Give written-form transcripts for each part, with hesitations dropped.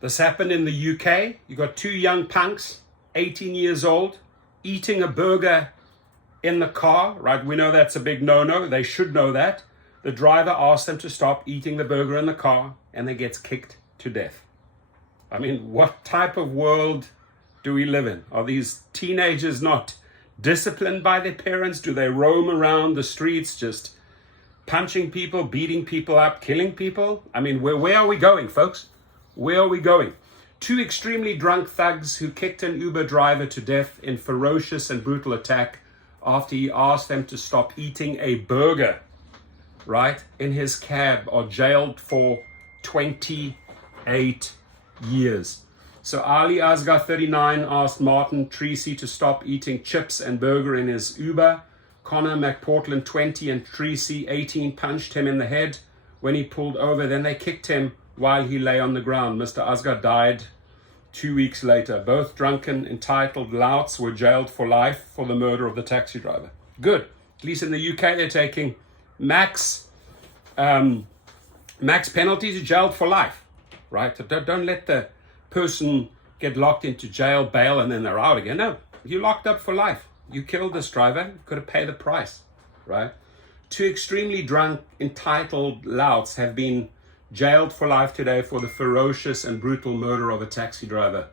This happened in the UK. You got two young punks, 18 years old, eating a burger in the car, right? We know that's a big no-no. They should know that. The driver asked them to stop eating the burger in the car, and they gets kicked to death. I mean, what type of world do we live in? Are these teenagers not disciplined by their parents? Do they roam around the streets just punching people, beating people up, killing people? I mean, where are we going, folks? Where are we going? Two extremely drunk thugs who kicked an Uber driver to death in ferocious and brutal attack after he asked them to stop eating a burger, right, in his cab, are jailed for 28 years. So Ali Asghar, 39, asked Martin Tracy to stop eating chips and burger in his Uber. Connor McPortland, 20, and Tracy, 18, punched him in the head when he pulled over. Then they kicked him while he lay on the ground. Mr. Asghar died 2 weeks later. Both drunken, entitled louts were jailed for life for the murder of the taxi driver. Good. At least in the UK, they're taking max penalties, jailed for life, right? So don't let the person get locked into jail, bail, and then they're out again. No, you locked up for life. You killed this driver, you've got to pay the price, right? Two extremely drunk, entitled louts have been jailed for life today for the ferocious and brutal murder of a taxi driver.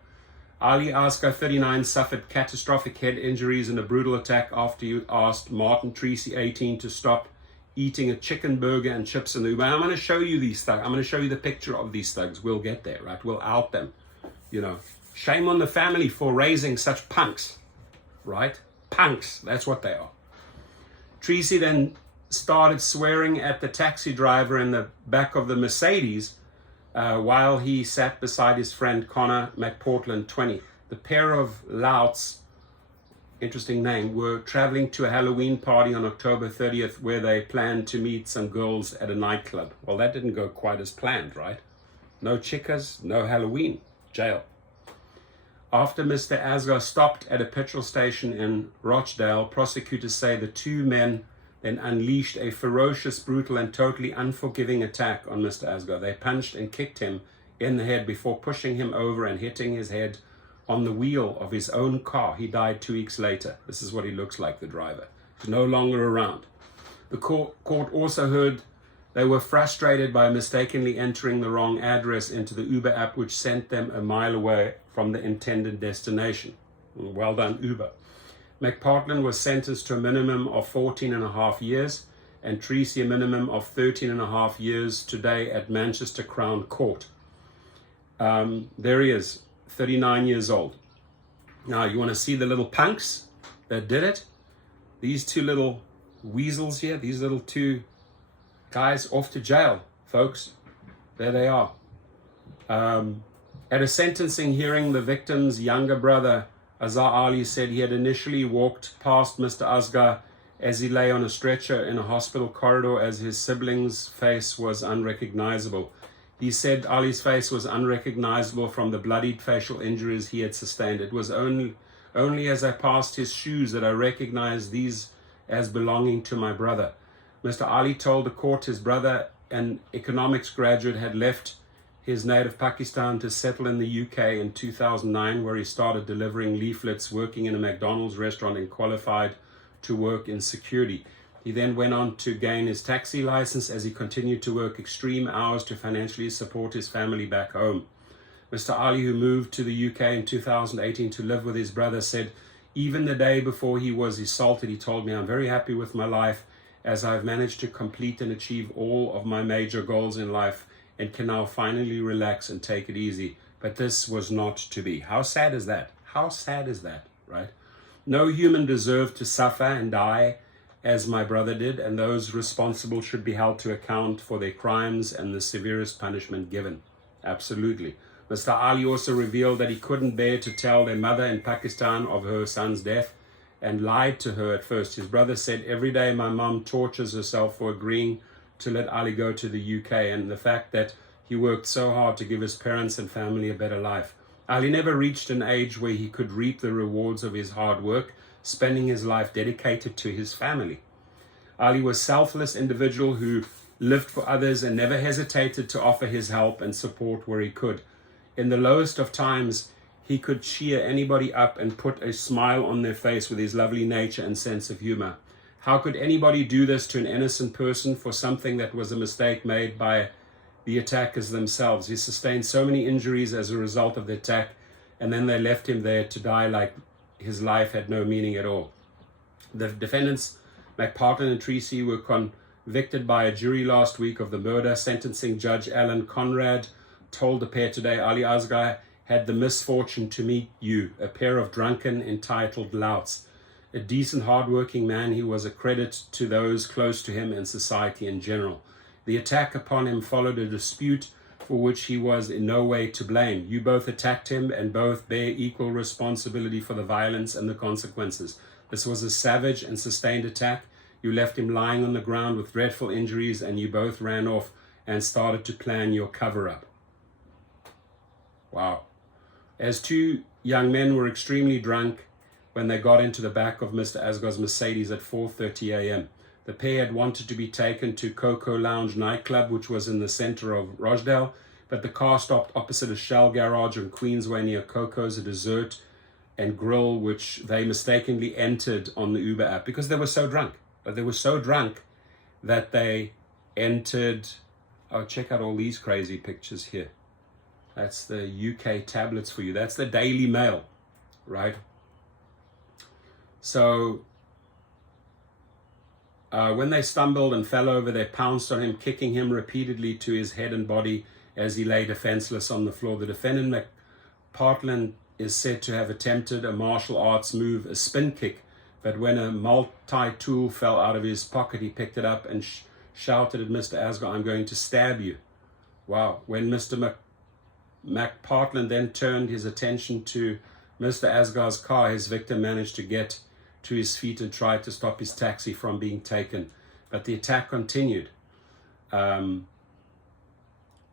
Ali Asghar, 39, suffered catastrophic head injuries in a brutal attack after he asked Martin Tracy, 18, to stop eating a chicken burger and chips in the Uber. I'm going to show you these thugs. I'm going to show you the picture of these thugs. We'll get there, right? We'll out them. You know, shame on the family for raising such punks, right? Punks, that's what they are. Tracy then started swearing at the taxi driver in the back of the Mercedes while he sat beside his friend Connor McPortland, 20. The pair of louts, interesting name, were traveling to a Halloween party on October 30th where they planned to meet some girls at a nightclub. Well, that didn't go quite as planned, right? No chickas, no Halloween, jail. After Mr. Asghar stopped at a petrol station in Rochdale, prosecutors say the two men then unleashed a ferocious, brutal, and totally unforgiving attack on Mr. Asghar. They punched and kicked him in the head before pushing him over and hitting his head on the wheel of his own car. He died 2 weeks later. This is what he looks like, the driver. He's no longer around. The court also heard they were frustrated by mistakenly entering the wrong address into the Uber app, which sent them a mile away from the intended destination. Well done, Uber. McPartland was sentenced to a minimum of 14.5 years and Tracy a minimum of 13.5 years today at Manchester Crown Court. There he is, 39 years old. Now, you want to see the little punks that did it? These two little weasels here, these little two guys off to jail, folks. There they are. At a sentencing hearing, the victim's younger brother, Azhar Ali, said he had initially walked past Mr. Asghar as he lay on a stretcher in a hospital corridor as his sibling's face was unrecognizable. He said Ali's face was unrecognizable from the bloodied facial injuries he had sustained. It was only as I passed his shoes that I recognized these as belonging to my brother. Mr. Ali told the court his brother, an economics graduate, had left his native Pakistan to settle in the UK in 2009, where he started delivering leaflets, working in a McDonald's restaurant, and qualified to work in security. He then went on to gain his taxi license as he continued to work extreme hours to financially support his family back home. Mr. Ali, who moved to the UK in 2018 to live with his brother, said, even the day before he was assaulted, he told me, I'm very happy with my life as I've managed to complete and achieve all of my major goals in life and can now finally relax and take it easy. But this was not to be. How sad is that? How sad is that, right? No human deserved to suffer and die as my brother did, and those responsible should be held to account for their crimes and the severest punishment given. Absolutely. Mr. Ali also revealed that he couldn't bear to tell their mother in Pakistan of her son's death and lied to her at first. His brother said, every day my mom tortures herself for agreeing to let Ali go to the UK, and the fact that he worked so hard to give his parents and family a better life. Ali never reached an age where he could reap the rewards of his hard work, spending his life dedicated to his family. Ali was a selfless individual who lived for others and never hesitated to offer his help and support where he could. in the lowest of times, he could cheer anybody up and put a smile on their face with his lovely nature and sense of humor. How could anybody do this to an innocent person for something that was a mistake made by the attackers themselves? He sustained so many injuries as a result of the attack, and then they left him there to die like his life had no meaning at all. The defendants, McPartlin and Tracy, were convicted by a jury last week of the murder. Sentencing Judge Alan Conrad told the pair today, Ali Asghar had the misfortune to meet you, a pair of drunken, entitled louts. A decent, hard-working man, he was a credit to those close to him and society in general. The attack upon him followed a dispute for which he was in no way to blame. You both attacked him and both bear equal responsibility for the violence and the consequences. This was a savage and sustained attack. You left him lying on the ground with dreadful injuries, and you both ran off and started to plan your cover-up. Wow. As two young men were extremely drunk when they got into the back of Mr. Asghar's Mercedes at 4:30 a.m. The pair had wanted to be taken to Coco Lounge nightclub, which was in the center of Rochdale, but the car stopped opposite a Shell garage on Queensway near Coco's, a dessert and grill, which they mistakenly entered on the Uber app because they were so drunk. But they were so drunk that they entered. Oh, check out all these crazy pictures here. That's the UK tablets for you. That's the Daily Mail, right? So when they stumbled and fell over, they pounced on him, kicking him repeatedly to his head and body as he lay defenseless on the floor. The defendant, McPartlin, is said to have attempted a martial arts move, a spin kick, but when a multi-tool fell out of his pocket, he picked it up and shouted at Mr. Asghar, "I'm going to stab you." Wow. When Mr. McPartlin then turned his attention to Mr. Asghar's car, his victim managed to get to his feet and tried to stop his taxi from being taken. But the attack continued. The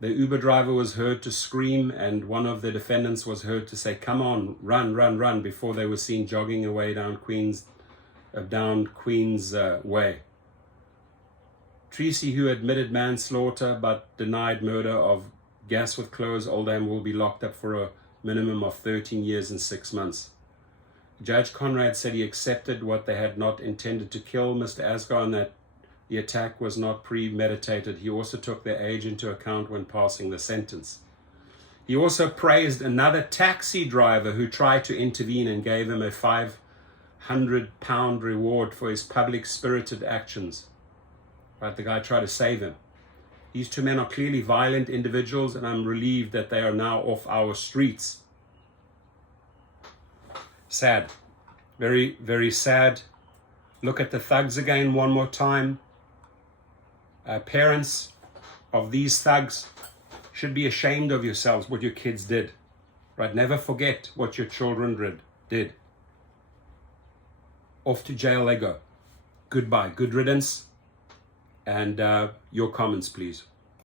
Uber driver was heard to scream, and one of the defendants was heard to say, "Come on, run, run, run," before they were seen jogging away down Queens Way. Tracy, who admitted manslaughter but denied murder of gas with clothes, Oldham, will be locked up for a minimum of 13 years and 6 months. Judge Conrad said he accepted what they had not intended to kill Mr. Asghar and that the attack was not premeditated. He also took their age into account when passing the sentence. He also praised another taxi driver who tried to intervene and gave him a £500 reward for his public-spirited actions. Right, the guy tried to save him. These two men are clearly violent individuals, and I'm relieved that they are now off our streets. Sad. Very, very sad. Look at the thugs again one more time. Parents of these thugs should be ashamed of yourselves, what your kids did. Right? Never forget what your children did. Off to jail they go. Goodbye. Good riddance. And your comments, please.